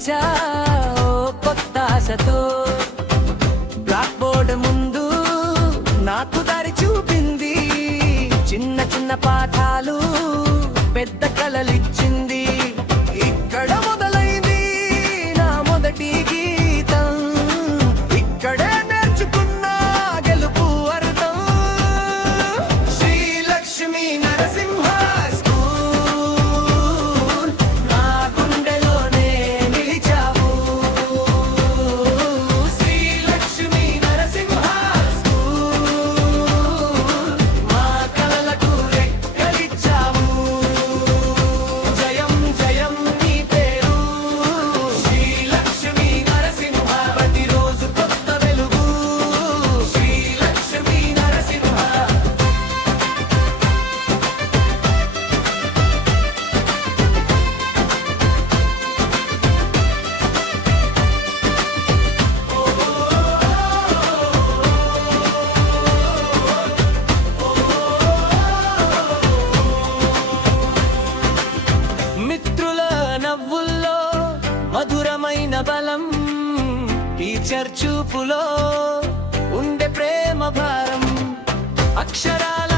వచ్చా కొత్త ఆశతో. బ్లాక్ బోర్డ్ ముందు నాకు దారి చూపింది, చిన్న చిన్న పాఠాలు పెద్ద కలలిచ్చింది. ఇక్కడ మొదలైంది నా మొదటి గీతం, ఇక్కడే నేర్చుకున్నా గెలుపు అర్థం. శ్రీలక్ష్మీ నరసింహ స్కూల్ నా గుండెలోనే నిలిచావు. శ్రీలక్ష్మీ నరసింహ స్కూల్ మా కలలకు రెక్కలిచ్చావు. జయం జయం నీ పేరు శ్రీలక్ష్మీ నరసింహ, ప్రతిరోజు కొత్త వెలుగు శ్రీలక్ష్మీ నరసింహ. మిత్రుల నవ్వుల్లో మధురమైన బలం, టీచర్ చూపులో ఉండే ప్రేమ భారం, అక్షరాల